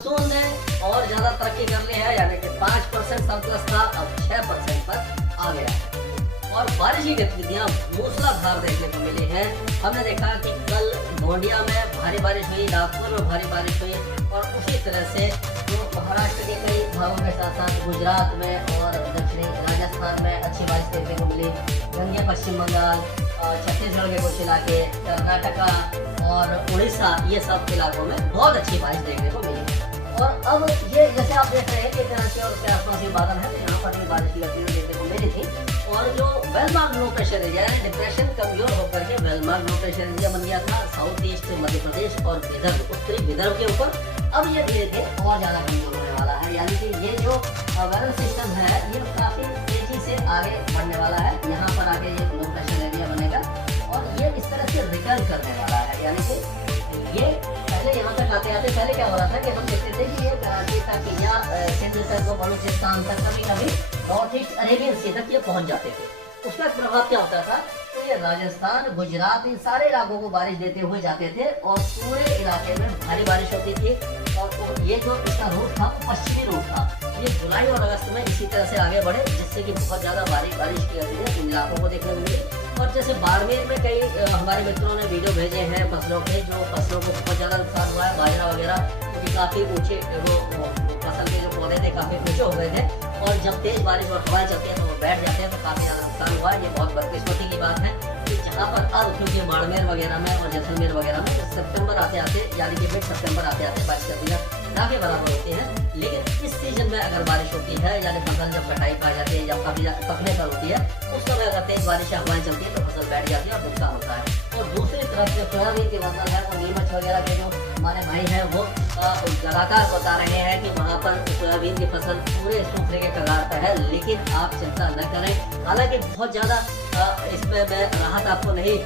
Monsoon ने और ज्यादा तरक्की कर ली है, यानी कि 5% सरप्लस था, अब 6% पर आ गया है और बारिश की गतिविधियां मूसलाधार देखने को मिली है। हमने देखा कि कल गोंडिया में भारी बारिश हुई, नागपुर में भारी बारिश हुई और उसी तरह से जो महाराष्ट्र के कई भागों के साथ साथ गुजरात में और दक्षिणी राजस्थान में अच्छी बारिश देखने को मिली। गंगे पश्चिम बंगाल, छत्तीसगढ़ के कुछ इलाके, कर्नाटका और उड़ीसा, ये सब इलाकों में बहुत अच्छी बारिश देखने को मिली। और अब ये जैसे आप देख रहे हैं कि कराची और उसके आसपास ये बादल है, तो यहाँ पर भी बारिश की गतिविधि देखने को मिली थी। और जो well mark low pressure area है, डिप्रेशन कमजोर होकर के well mark low pressure area बन गया था साउथ ईस्ट मध्य प्रदेश और विदर्भ, उत्तरी विदर्भ के ऊपर। अब ये धीरे धीरे और ज्यादा कमजोर होने वाला है, यानी कि ये जो वेदर सिस्टम है ये काफी तेजी से आगे बढ़ने वाला है। यहाँ पर आगे ये लो प्रेशर एरिया बनेगा और ये इस तरह से रिटर्न करने वाला है, यानी कि ये पहले यहाँ तक आते आते पहले क्या हो रहा था कि हम देखते थे कि ये कराची तक या सिंध तक, बलूचिस्तान तक, कभी कभी नॉर्थ ईस्ट अरेबियन सी तक ये पहुंच जाते थे। उसका प्रभाव क्या होता था, तो ये राजस्थान, गुजरात, इन सारे इलाकों को बारिश देते हुए जाते थे और पूरे इलाके में भारी बारिश होती थी। और तो ये जो इसका रूट था पश्चिमी रूट था, ये जुलाई और अगस्त में इसी तरह से आगे बढ़े, जिससे कि बहुत ज्यादा भारी बारिश की गतिविधियां इन इलाकों को देखने को मिली। और जैसे बाड़मेर में कई हमारे मित्रों ने वीडियो भेजे हैं फसलों के, जो फसलों को बहुत ज्यादा नुकसान हुआ है, बाजरा वगैरह, क्योंकि काफी ऊंचे वो फसल के जो पौधे थे काफी ऊंचे हो गए थे और जब तेज बारिश और हवाएं चलती हैं तो वो बैठ जाते हैं, तो काफी ज्यादा नुकसान हुआ है। ये बहुत बदकिस्मती की बात है कि जहाँ पर अब क्योंकि बाड़मेर वगैरह में और जैसलमेर वगैरह में सितंबर आते आते, यानी कि मिड सितंबर आते आते बारिश करती है ना के बराबर होती है। लेकिन इस सीजन में अगर बारिश होती है, यानी फसल जब कटाई पर आ जाती है या पकने पर होती है, उस समय अगर तेज बारिश या हवाएं चलती है तो फसल बैठ जाती है और नुकसान होता है। और दूसरी तरफ जो सोयाबीन की फसल है, वो नीमच वगैरह के जो हमारे भाई हैं वो लगातार बता रहे हैं कि वहाँ पर सोयाबीन की फसल पूरे सूखने के कगार पर है। लेकिन आप चिंता न करें, हालांकि बहुत ज्यादा इसमें मैं राहत आपको नहीं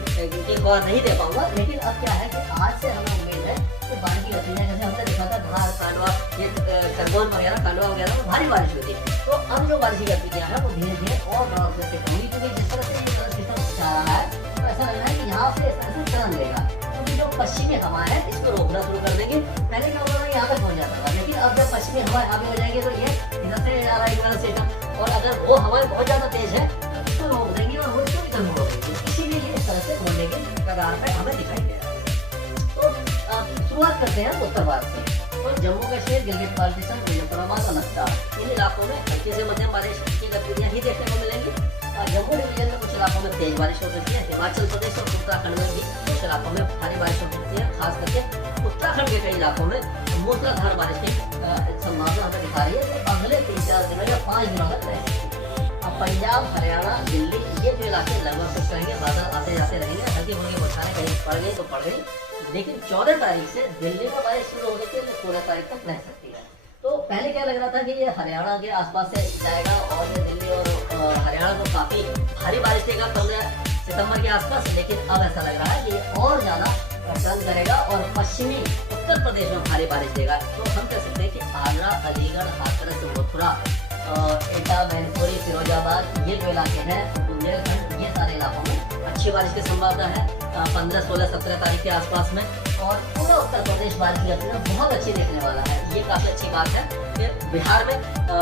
नहीं दे पाऊंगा, लेकिन अब क्या है कि आज से हमें उम्मीद है कि बारिश की गतिविधियां, जैसे हमने देखा था धार, कांडवा, ये खरगोन वगैरह, कांडवा वगैरह में भारी बारिश हुई थी। तो अब जो बारिश की गतिविधियां हैं वो धीरे धीरे और गौर से होंगी, क्योंकि जिस तरह से ये सिस्टम जा रहा है तो ऐसा लग रहा है कि यहाँ से इस तरह से टर्न लेगा, क्योंकि जो पश्चिमी हवा है इसको रोकना शुरू कर देंगे। पहले क्या होगा, यहाँ तक पहुंच जाता था, लेकिन अब जब पश्चिमी हवा आगे हो जाएगी तो ये इधर से आ रहा है सिस्टम, और अगर वो हवाएं बहुत ज्यादा तेज है तो इसको रोक देंगी और वो इसको इधर मोड़ देंगी। इसीलिए ये इस तरह से होने के कगार पे हमें दिखाई दे रहा है। तो शुरुआत करते हैं उत्तर भारत से। तो जम्मू कश्मीर, गिलगित बाल्टिस्तान, मुजफ्फराबाद और लद्दाख, इन इलाकों में हल्की से मध्यम बारिश की गतिविधियां ही देखने को मिलेंगी। जम्मू डिवीजन में कुछ इलाकों में तेज बारिश हो सकती है। हिमाचल प्रदेश और उत्तराखंड में भी कुछ इलाकों में भारी बारिश हो सकती है, खास करके उत्तराखंड के कई इलाकों में मूसलाधार बारिश की संभावना हमें दिखा रही है। तो अगले 3-4 दिनों या 5 दिनों तक रहेगी। अब पंजाब, हरियाणा, दिल्ली, ये जो इलाके लगभग कुछ रहेंगे, बादल आते जाते रहेंगे, हल्की फुल्की बरसातें कहीं पड़ गई तो पड़ गई। लेकिन 14 तारीख से दिल्ली में बारिश शुरू हो सकती है, जो 16 तारीख तक रह सकती है। तो पहले क्या लग रहा था कि ये हरियाणा के आसपास से जाएगा और ये दिल्ली और हरियाणा को काफी भारी बारिश देगा 15 सितंबर के आसपास, लेकिन अब ऐसा लग रहा है कि ये और ज्यादा टर्न करेगा और पश्चिमी उत्तर प्रदेश में भारी बारिश देगा। तो हम कह सकते हैं कि आगरा, अलीगढ़, हाथरस, मथुरा, एटा, मैनपुरी, फिरोजाबाद, ये जो इलाके हैं, बुंदेलखंड, ये सारे इलाकों में अच्छी बारिश की संभावना है 15, 16, 17 तारीख के आसपास में। और पूरा उत्तर प्रदेश बारिश की गतिविधियां बहुत अच्छी देखने वाला है। ये काफी अच्छी बात है कि बिहार में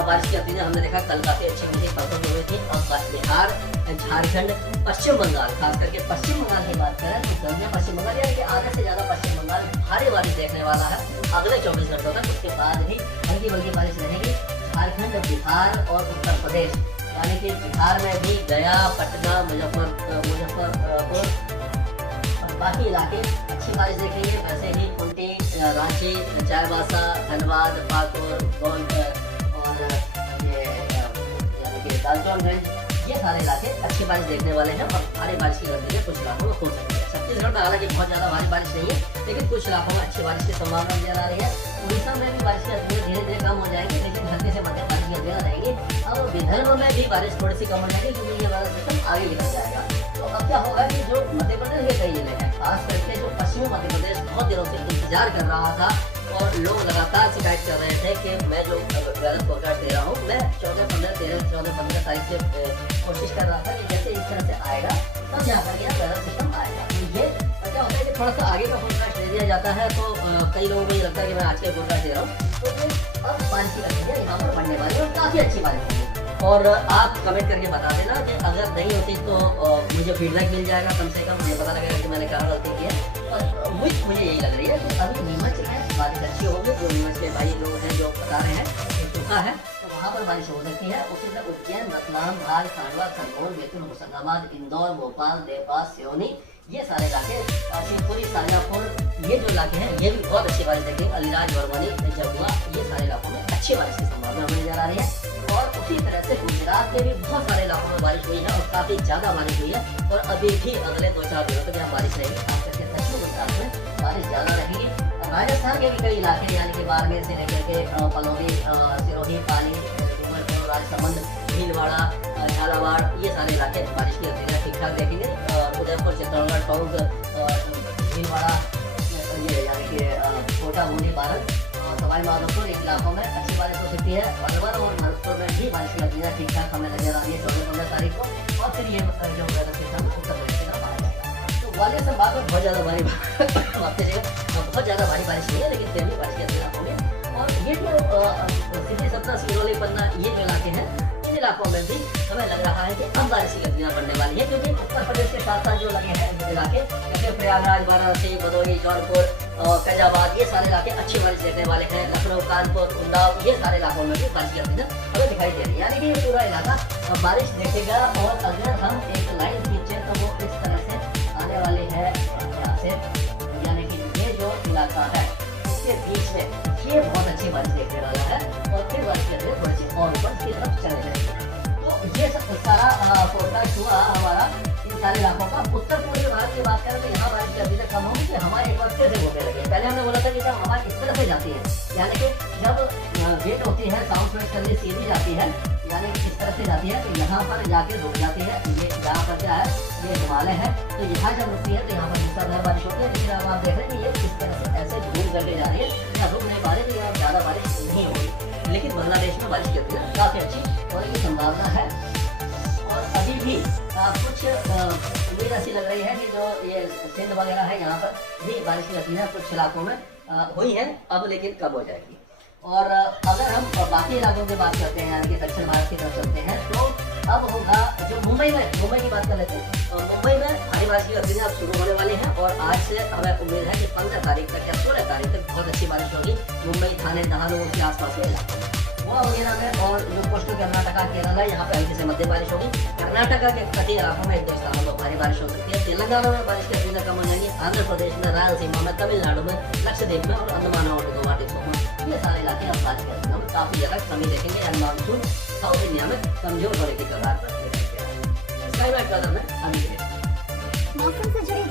बारिश की गतिविधियां हमने देखा कल काफी अच्छी हुई थी, परसों हुई थी। और बिहार, झारखंड, पश्चिम बंगाल, खास करके पश्चिम बंगाल की बात करें तो गर्म पश्चिम बंगाल, यानी कि आधे से ज्यादा पश्चिम बंगाल भारी बारिश देखने वाला है अगले 24 घंटों तक। उसके बाद भी हल्की बल्कि बारिश रहेगी। झारखंड, बिहार और उत्तर प्रदेश, यानी कि बिहार में भी गया, पटना, मुजफ्फरपुर और बाकी इलाके अच्छी बारिश देखेंगे। वैसे ही कुंटी, रांची, चाईबासा, धनबाद, पाकुर, गोंडर और ये यानी कि दालचौरगंज, ये सारे इलाके अच्छी बारिश देखने वाले हैं और भारी बारिश की गतिविधियां कुछ इलाकों में हो सकती है। छत्तीसगढ़ में हालांकि बहुत ज्यादा भारी बारिश नहीं है, लेकिन कुछ इलाकों में अच्छी बारिश की संभावना नजर आ रही है। उड़ीसा में भी बारिश की गतिविधियां धीरे धीरे कम हो जाएंगी, लेकिन हल्के से मध्यम बारिश की गतिविधियां रहेंगी। और विदर्भ में भी बारिश थोड़ी सी कम हो जाएगी, क्योंकि ये वाला सिस्टम आगे निकल जाएगा। तो अब क्या होगा कि जो मध्य प्रदेश के कई जिले हैं, खास करके जो पश्चिमी मध्य प्रदेश बहुत दिनों से इंतजार कर रहा था और लोग लगातार शिकायत कर रहे थे कि मैं जो वेदर फोरकास्ट दे रहा हूँ, मैं 14-15 तारीख से कोशिश कर रहा था कि जैसे इस तरह से आएगा तब जाकर के वेदर सिस्टम आएगा। तो ये क्या होता है कि थोड़ा सा आगे का फोरकास्ट दे दिया जाता है तो कई लोगों को ये लगता है कि मैं आज के फोरकास्ट दे रहा हूँ, तो ये अब बारिश की गतिविधियाँ यहाँ पर बढ़ने वाली है और काफ़ी अच्छी बारिश होगी। और आप कमेंट करके बता देना कि अगर नहीं होती तो मुझे फीडबैक मिल जाएगा, कम से कम मुझे पता लगेगा कि मैंने क्या गलती की है। और मुझे यही लग रही है कि अभी नीमच है, बारिश अच्छी होगी। जो नीमच के भाई लोग हैं जो बता रहे हैं कि सूखा है तो वहाँ पर बारिश हो सकती है। उसी तरह उज्जैन, रतलाम, धार, खांडवा, खरगोन, बैतूल, होशंगाबाद, इंदौर, भोपाल, देवास, सिवनी, ये सारे इलाके, शिवपुरी, शाजापुर, ये जो इलाके हैं ये भी बहुत अच्छी बारिश देखेंगे। अलीराज, बरवानी, जमुआ, ये सारे इलाकों में अच्छी बारिश की संभावना हमें नजर आ रही है। और उसी तरह से गुजरात में भी बहुत सारे इलाकों में बारिश हुई है और काफी ज्यादा बारिश हुई है। और अभी भी अगले 2-4 दिनों तक यहाँ बारिश रहेगी, खास करके दक्षिण गुजरात में बारिश ज्यादा रहेगी। राजस्थान के भी कई इलाके यानी कि बाड़मेर से लेकर के पलौदी, सिरोही, पाली, डूंगरपुर, राजसमंद, भीलवाड़ा, झालावाड़, ये सारे इलाके बारिश की गतिविधियाँ ठीक ठाक देखेंगे। उदयपुर, चित्तौड़गढ़, टोंक, भीलवाड़ा, ये यानी कि छोटा बूंदी, बारन, सवाई माधोपुर, इन इलाकों में अच्छी बारिश हो सकती है। अलवर और भरतपुर में भी बारिश की गतिविधियाँ ठीक ठाक हमें नजर आ रही है 14-15 तारीख को। और फिर ये जो वेदर सिस्टम उत्तर प्रदेश की तरफ आ जाएगा। तो ग्वालियर संभाग में बहुत ज़्यादा भारी बहुत ज़्यादा भारी बारिश नहीं है, लेकिन फिर भी बारिश के इलाकों में। और ये जो सिटी, सतना, सिंगरौली, पन्ना, ये जो इलाके हैं, इन इलाकों में भी हमें लग रहा है कि अब बारिश की गतिविधियाँ बढ़ने वाली है। क्योंकि उत्तर प्रदेश के साथ साथ जो लगे हैं इलाके जैसे प्रयागराज, वाराणसी, भदोही, जौनपुर, फैजाबाद, ये सारे इलाके अच्छी बारिश देखने वाले हैं। लखनऊ, कानपुर, उन्नाव, ये सारे इलाकों में भी बारिश की गतिविधियाँ हमें दिखाई दे रही है। यानी कि ये पूरा इलाका बारिश देखेगा। और अगर हम एक लाइन खींचे तो वो इस तरह से आने वाले है यहाँ से, यानी कि ये जो इलाका है इसके बीच में ये बहुत अच्छी बारिश देखने वाला है। और फिर बारिश के अंदर थोड़ी सी और ऊपर की तरफ चले जाएगी। तो ये सारा फोरकास्ट हुआ हमारा इन सारे इलाकों का। उत्तर पूर्वी भारत की बात करें तो यहाँ बारिश की गतिविधियाँ कम होगी, हमारे एक बार फिर से होने लगे। पहले हमने बोला था कि जब हवा इस तरह से जाती है, यानी कि जब गेट होती है साउथ वेस्ट करनी सीधी जाती है, यानी इस तरह से जाती है तो यहाँ पर जाके रुक जाती है। ये यहाँ पर क्या है, ये हिमालय है, तो यहाँ जब रुकती है तो यहाँ पर मूसलाधार बारिश होती है। लेकिन अब आप देख रहे हैं कि ये किस तरह से ऐसे घूम करके जा रही है, या रुक नहीं पा रही, तो यहाँ ज़्यादा बारिश नहीं होगी। लेकिन बांग्लादेश में बारिश की गतिविधियाँ काफ़ी अच्छी और ये संभावना है। और अभी भी कुछ उम्मीद ऐसी लग रही है कि जो ये सिंध वगैरह है यहाँ पर भी बारिश की गतिविधियाँ कुछ इलाकों में हुई है अब, लेकिन कब हो जाएगी। और अगर हम बाकी इलाकों की बात करते हैं, यानी कि दक्षिण भारत की तरफ चलते हैं, तो अब होगा जो मुंबई की बात कर लेते हैं। मुंबई में भारी बारिश की गतिविधियाँ अब शुरू होने वाली हैं। और आज से हमें उम्मीद है कि 15 तारीख तक या 16 तारीख तक बहुत अच्छी बारिश होगी मुंबई, थाने, दहानू के आसपास के इलाकों में, गोवा वगैरह में। और जो कोस्टल कर्नाटका, केरला, यहाँ पे हल्की से मध्यम बारिश होगी। कर्नाटका के तटीय इलाकों में 1-2 स्थानों पर भारी बारिश हो सकती है। तेलंगाना में बारिश की गतिविधियाँ कम हो जाएंगी। आंध्र प्रदेश में, रायलसीमा में, तमिलनाडु में, लक्षद्वीप में और अंडमान और निकोबार द्वीपों में ये सारे इलाके अब बारिश की गतिविधियों में काफी ज्यादा कमी देखेंगे। या मानसून साउथ इंडिया में कमजोर होने की कगार पर देखेंगे। स्काई मैट वेदर में अभी मौसम से जुड़ी